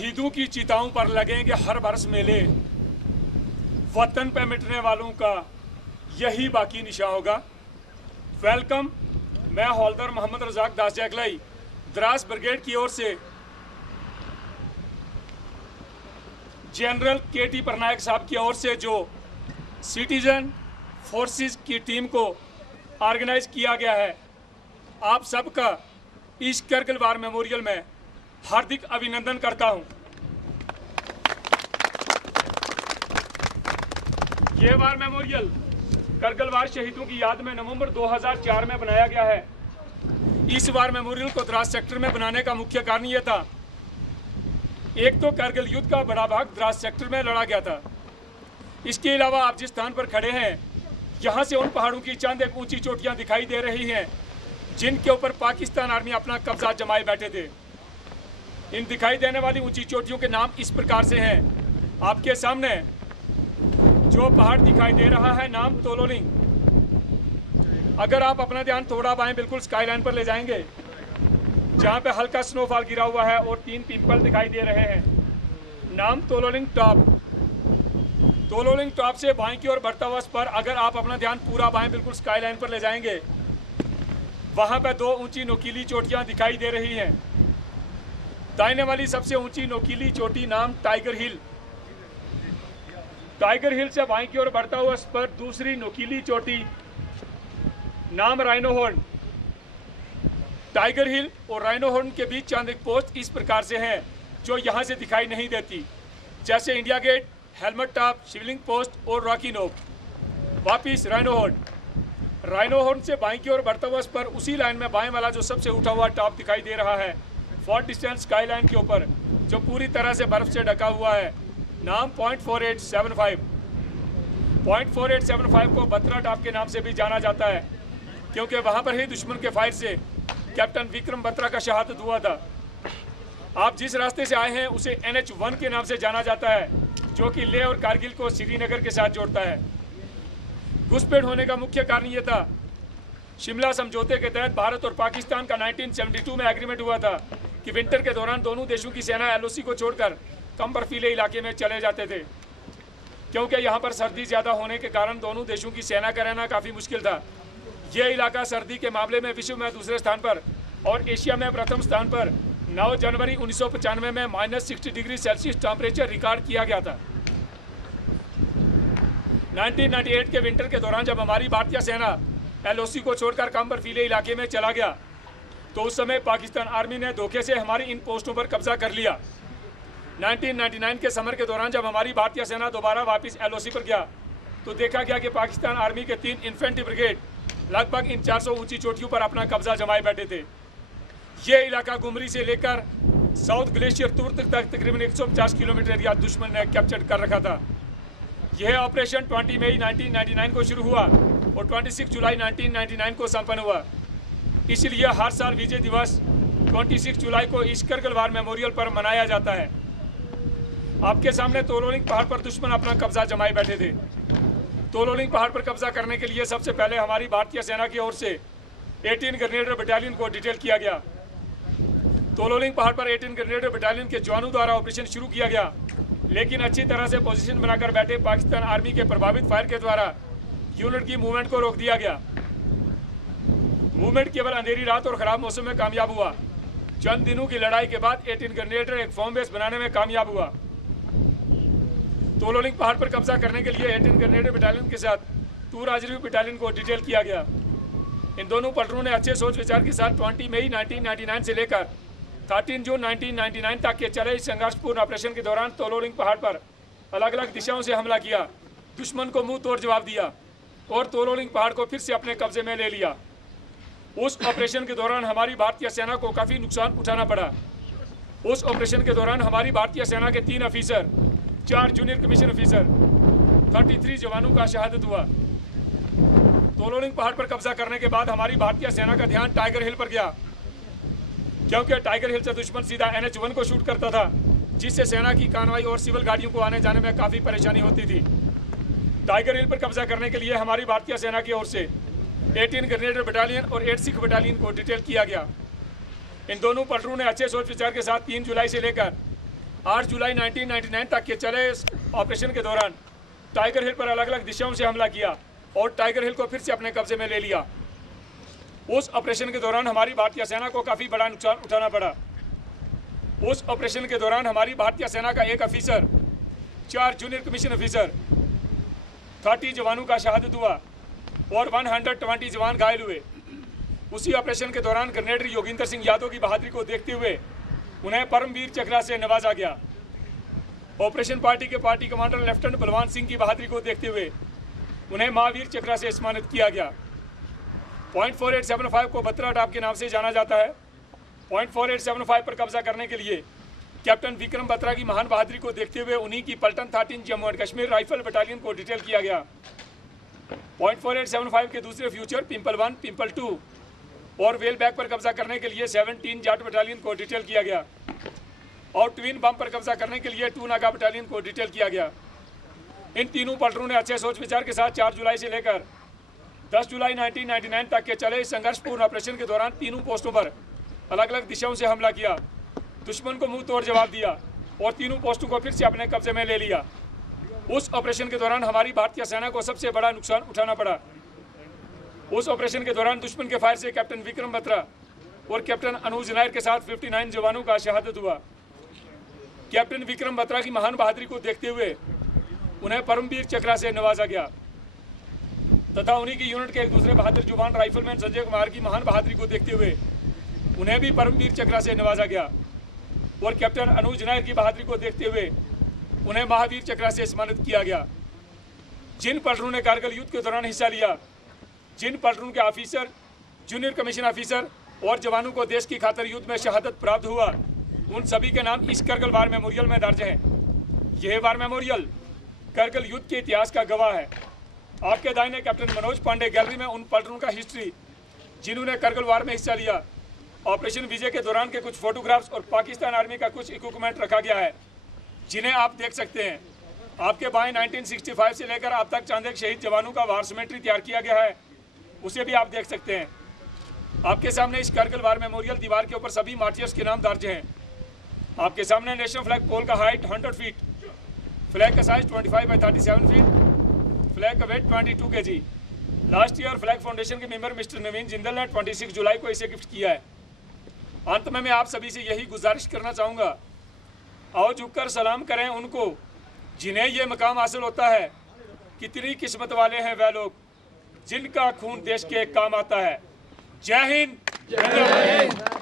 शहीदों की चिताओं पर लगेंगे हर बरस मेले, वतन पे मिटने वालों का यही बाकी निशा होगा। वेलकम, मैं हौलदार मोहम्मद रजाक दास जैकलाई द्रास ब्रिगेड की ओर से जनरल के.टी. पटनायक साहब की ओर से जो सिटीजन फोर्सेस की टीम को ऑर्गेनाइज किया गया है, आप सबका इस करगिल वार मेमोरियल में हार्दिक अभिनंदन करता हूं। ये वार मेमोरियल करगिल वार शहीदों की याद में नवंबर 2004 में बनाया गया है। इस वार मेमोरियल को द्रास सेक्टर में बनाने का मुख्य कारण ये था, एक तो करगिल युद्ध का बड़ा भाग द्रास सेक्टर में लड़ा गया था। इसके अलावा आप जिस स्थान पर खड़े हैं, यहाँ से उन पहाड़ों की चंद एक ऊंची चोटियाँ दिखाई दे रही हैं जिनके ऊपर पाकिस्तान आर्मी अपना कब्जा जमाए बैठे थे। इन दिखाई देने वाली ऊंची चोटियों के नाम इस प्रकार से हैं। आपके सामने जो पहाड़ दिखाई दे रहा है, नाम तोलोलिंग। अगर आप अपना ध्यान थोड़ा बाएं बिल्कुल स्काई लाइन पर ले जाएंगे, जहाँ पे हल्का स्नोफॉल गिरा हुआ है और 3 पिंपल दिखाई दे रहे हैं, नाम तोलोलिंग टॉप। तोलोलिंग टॉप से बाएं की ओर बढ़ता हुआ पर अगर आप अपना ध्यान पूरा बाएं बिल्कुल स्काई लाइन पर ले जाएंगे, वहाँ पे 2 ऊंची नोकीली चोटियाँ दिखाई दे रही हैं। दाहिने वाली सबसे ऊंची नोकीली चोटी नाम टाइगर हिल। टाइगर हिल से बाएं की ओर बढ़ता हुआ पर दूसरी नोकीली चोटी नाम राइनो हॉर्न। टाइगर हिल और राइनो हॉर्न के बीच चंद एक पोस्ट इस प्रकार से हैं जो यहाँ से दिखाई नहीं देती, जैसे इंडिया गेट, हेलमेट टॉप, शिवलिंग पोस्ट और रॉकी नोक। वापिस राइनो हॉर्न। राइनो हॉर्न से बाएं की ओर बढ़ता हुआ पर उसी लाइन में बाएं वाला जो सबसे उठा हुआ टॉप दिखाई दे रहा है, फॉर डिस्टेंस स्काई लाइन के ऊपर, जो पूरी तरह से बर्फ से ढका हुआ है, नाम 0.4875। 0.4875 को बत्रा टॉप के नाम से भी जाना जाता है, क्योंकि वहां पर ही दुश्मन के फायर से कैप्टन विक्रम बत्रा का शहादत हुआ था। आप जिस रास्ते से आए हैं उसे NH1 के नाम से जाना जाता है, जो कि लेह और कारगिल को श्रीनगर के साथ जोड़ता है। घुसपैठ होने का मुख्य कारण ये था, शिमला समझौते के तहत भारत और पाकिस्तान का 1972 में एग्रीमेंट हुआ था कि विंटर के दौरान दोनों देशों की सेना LOC को छोड़कर कम बर्फीले इलाके में चले जाते थे, क्योंकि यहाँ पर सर्दी ज़्यादा होने के कारण दोनों देशों की सेना का रहना काफ़ी मुश्किल था। यह इलाका सर्दी के मामले में विश्व में दूसरे स्थान पर और एशिया में प्रथम स्थान पर 9 जनवरी 1995 में -60 डिग्री सेल्सियस टेम्परेचर रिकॉर्ड किया गया था। 1998 के विंटर के दौरान जब हमारी भारतीय सेना LOC को छोड़कर कम बर्फीले इलाके में चला गया, तो उस समय पाकिस्तान आर्मी ने धोखे से हमारी इन पोस्टों पर कब्जा कर लिया। 1999 के समर के दौरान जब हमारी भारतीय सेना दोबारा वापस LOC पर गया, तो देखा गया कि पाकिस्तान आर्मी के 3 इन्फेंट्री ब्रिगेड लगभग इन 400 ऊंची चोटियों पर अपना कब्जा जमाए बैठे थे। ये इलाका गुमरी से लेकर साउथ ग्लेशियर तुर्क तक तकरीबन 150 किलोमीटर एरिया दुश्मन ने कैप्चर कर रखा था। यह ऑपरेशन 20 मई 1999 को शुरू हुआ और 26 जुलाई 1999 को संपन्न हुआ। इसलिए हर साल विजय दिवस 26 जुलाई को इस करगिल वार मेमोरियल पर मनाया जाता है। आपके सामने तोलोलिंग पहाड़ पर दुश्मन अपना कब्जा जमाए बैठे थे। तोलोलिंग पहाड़ पर कब्जा करने के लिए सबसे पहले हमारी भारतीय सेना की ओर से 18 ग्रेनेडर बटालियन को डिटेल किया गया। तोलोलिंग पहाड़ पर 18 ग्रेनेडर बटालियन के जवानों द्वारा ऑपरेशन शुरू किया गया, लेकिन अच्छी तरह से पोजीशन बनाकर बैठे पाकिस्तान आर्मी के प्रभावित फायर के द्वारा यूनिट की मूवमेंट को रोक दिया गया। मूवमेंट केवल अंधेरी रात और खराब मौसम में कामयाब हुआ। चंद दिनों की लड़ाई के बाद 18 ग्रेनेडर एक फॉर्म बेस बनाने में कामयाब हुआ। तोलोलिंग पहाड़ पर कब्जा करने के लिए 18 ग्रेनेडर बटालियन के साथ 2 राजरीव बटालियन को डिटेल किया गया। इन दोनों पलटनों ने अच्छे सोच विचार के साथ 20 मई 1999 से लेकर 13 जून 1999 तक के चले इस संघर्षपूर्ण ऑपरेशन के दौरान तोलोलिंग पहाड़ पर अलग अलग दिशाओं से हमला किया, दुश्मन को मुंह तोड़ जवाब दिया और तोलोलिंग पहाड़ को फिर से अपने कब्जे में ले लिया। उस ऑपरेशन के दौरान हमारी भारतीय सेना को काफ़ी नुकसान उठाना पड़ा। उस ऑपरेशन के दौरान हमारी भारतीय सेना के 3 ऑफिसर, 4 जूनियर कमीशन ऑफिसर, 33 जवानों का शहादत हुआ। तोलोलिंग पहाड़ पर कब्जा करने के बाद हमारी भारतीय सेना का ध्यान टाइगर हिल पर गया, क्योंकि टाइगर हिल से दुश्मन सीधा NH1 को शूट करता था, जिससे सेना की कानवाई और सिविल गाड़ियों को आने जाने में काफ़ी परेशानी होती थी। टाइगर हिल पर कब्जा करने के लिए हमारी भारतीय सेना की ओर से 18 ग्रेनेडर बटालियन और 8 सिख बटालियन को डिटेल किया गया। इन दोनों पलटनों ने अच्छे सोच विचार के साथ 3 जुलाई से लेकर 8 जुलाई 1999 तक के चले इस ऑपरेशन के दौरान टाइगर हिल पर अलग अलग दिशाओं से हमला किया और टाइगर हिल को फिर से अपने कब्जे में ले लिया। उस ऑपरेशन के दौरान हमारी भारतीय सेना को काफ़ी बड़ा नुकसान उठाना पड़ा। उस ऑपरेशन के दौरान हमारी भारतीय सेना का एक अफिसर, 4 जूनियर कमीशन अफिसर, 30 जवानों का शहादत हुआ और 120 जवान घायल हुए। उसी ऑपरेशन के दौरान ग्रेनेडर योगिंदर सिंह यादव की बहादुरी को देखते हुए उन्हें परमवीर चक्र से नवाजा गया। ऑपरेशन पार्टी के party commander lieutenant Balwan Singh की बहादुरी को देखते हुए उन्हें महावीर चक्र से सम्मानित किया गया। .4875 को बत्रा डाब के नाम से जाना जाता है। .4875 पर कब्जा करने के लिए कैप्टन विक्रम बत्रा की महान बहादुरी को देखते हुए उन्हीं की पलटन 13 Jammu and Kashmir rifle battalion को डिटेल किया गया। .4875 के दूसरे फ्यूचर पिंपल 1, पिंपल 2 और वेल बैक पर कब्जा करने के लिए 17 जाट बटालियन को डिटेल किया गया और ट्विन बम पर कब्जा करने के लिए 2 नागा बटालियन को डिटेल किया गया। इन तीनों पलटनों ने अच्छे सोच विचार के साथ 4 जुलाई से लेकर 10 जुलाई 1999 तक के चले इस संघर्षपूर्ण ऑपरेशन के दौरान तीनों पोस्टों पर अलग अलग दिशाओं से हमला किया, दुश्मन को मुंह तोड़ जवाब दिया और तीनों पोस्टों को फिर से अपने कब्जे में ले लिया। उस ऑपरेशन के दौरान हमारी भारतीय सेना को सबसे बड़ा नुकसान उठाना पड़ा। उस ऑपरेशन के दौरान दुश्मन के फायर से कैप्टन विक्रम बत्रा और कैप्टन अनुज नायर के साथ 59 जवानों का शहादत हुआ। कैप्टन विक्रम बत्रा की महान बहादुरी को देखते हुए उन्हें परमवीर चक्र से नवाजा गया तथा उन्हीं की यूनिट के एक दूसरे बहादुर जवान राइफलमैन संजय कुमार की महान बहादुरी को देखते हुए उन्हें भी परमवीर चक्र से नवाजा गया और कैप्टन अनुज नायर की बहादुरी को देखते हुए उन्हें महावीर चक्र से सम्मानित किया गया। जिन पलटनों ने कारगिल युद्ध के दौरान हिस्सा लिया, जिन पलटनों के ऑफिसर, जूनियर कमीशन ऑफिसर और जवानों को देश की खातिर युद्ध में शहादत प्राप्त हुआ, उन सभी के नाम इस करगिल वार मेमोरियल में दर्ज हैं। यह वार मेमोरियल करगिल युद्ध के इतिहास का गवाह है। आपके दाहिने कैप्टन मनोज पांडे गैलरी में उन पलटनों का हिस्ट्री जिन्होंने करगिल वार में हिस्सा लिया, ऑपरेशन विजय के दौरान के कुछ फोटोग्राफ्स और पाकिस्तान आर्मी का कुछ इक्विपमेंट रखा गया है जिन्हें आप देख सकते हैं। आपके बाएं 1965 से लेकर अब तक चांदे के शहीद जवानों का वार सिमेट्री तैयार किया गया है, उसे भी आप देख सकते हैं। आपके सामने इस करगिल वार मेमोरियल दीवार के ऊपर सभी मार्टियर्स के नाम दर्ज हैं। आपके सामने नेशनल फ्लैग पोल का हाइट 100 फीट, फ्लैग का साइज 25 बाई 37 फीट, फ्लैग का weight 22 kg। Last year flag foundation के मेंबर मिस्टर नवीन जिंदल ने 26 जुलाई को इसे गिफ्ट किया है। अंत में मैं आप सभी से यही गुजारिश करना चाहूँगा, आओ झुककर सलाम करें उनको जिन्हें ये मकाम हासिल होता है। कितनी किस्मत वाले हैं वह लोग जिनका खून देश के काम आता है। जय हिंद।